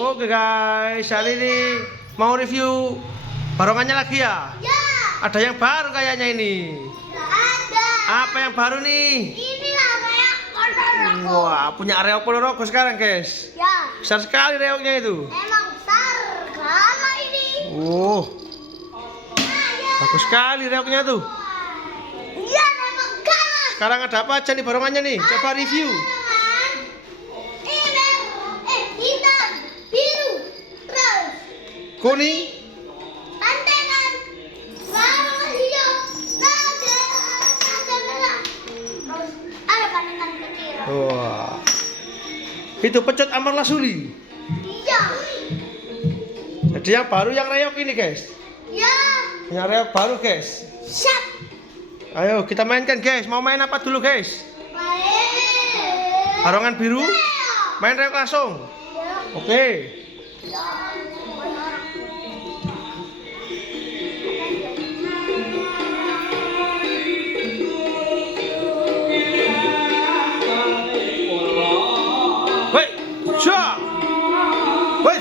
Oke guys, hari ini mau review barongannya lagi ya? Ya. Ada yang baru kayaknya ini. Nggak ada. Apa yang baru nih? Inilah kayak Ponorogo. Wah, punya reok Ponorogo sekarang guys. Ya. Besar sekali reoknya itu. Emang besar kalau ini. Bagus sekali reoknya tuh. Iya, memang kalah. Sekarang ada apa aja nih barongannya nih? Coba review. Ini hitam, biru, terus Kuning. pantengan, warna hijau, nada merah. Terus ada pantengan kecil. Wah. Itu pecut Amar Lasuli. Iya. Jadi yang baru yang reok ini guys. Ya. Yang reok baru guys. Siap. Ayo kita mainkan guys. Mau main apa dulu guys? Baik. Barongan biru. Main reok langsung. Oke. Woi, sya. Woi.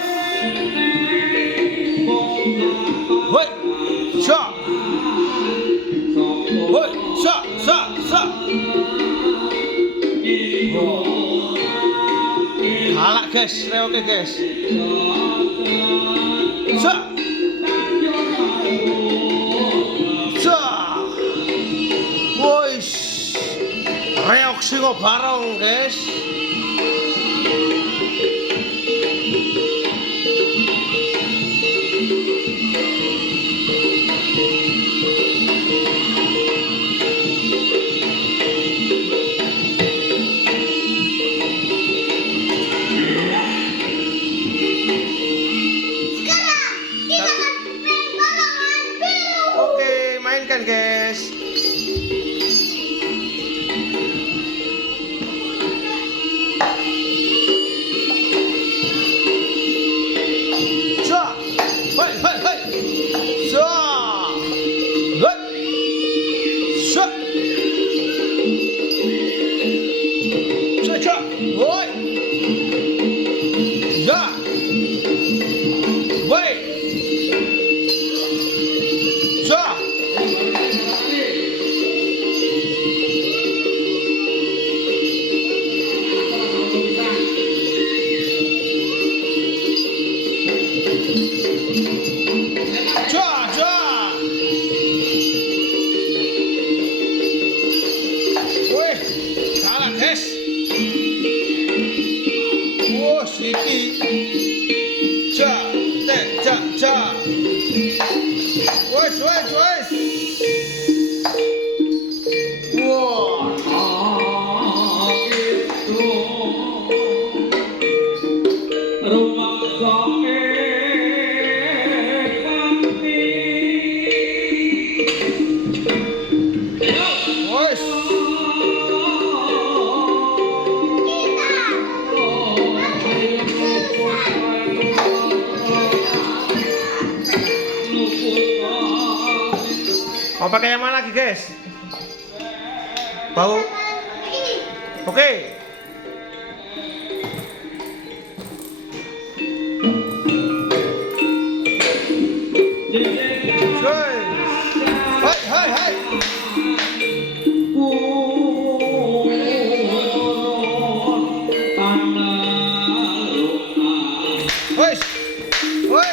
Woi, sya. Woi, sya. Kalah guys, reoke guys. Sya. Sya. Woi. Reok singo barong guys. Sekarang kita akan main barongan biru. Oke, mainkan guys. Sya. Hoi. Sya. Hoi. Sya. Sya. Hoi. Ya. Hoi. Sya. Ja. Woi, kalah guys. Oh, Siti. Ja. Woi. Wah. Woi. Mau pakai yang mana lagi guys? Bau. Oke. Hai. Wes. Woi.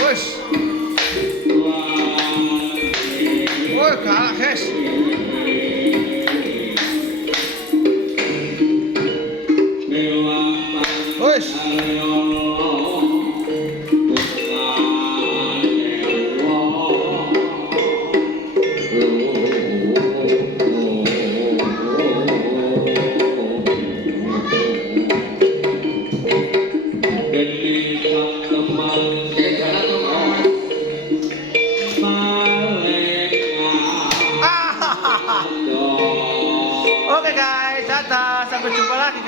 Wes. Woi, kalah guys. Wes. Oke guys, dadah, sampai jumpa lagi.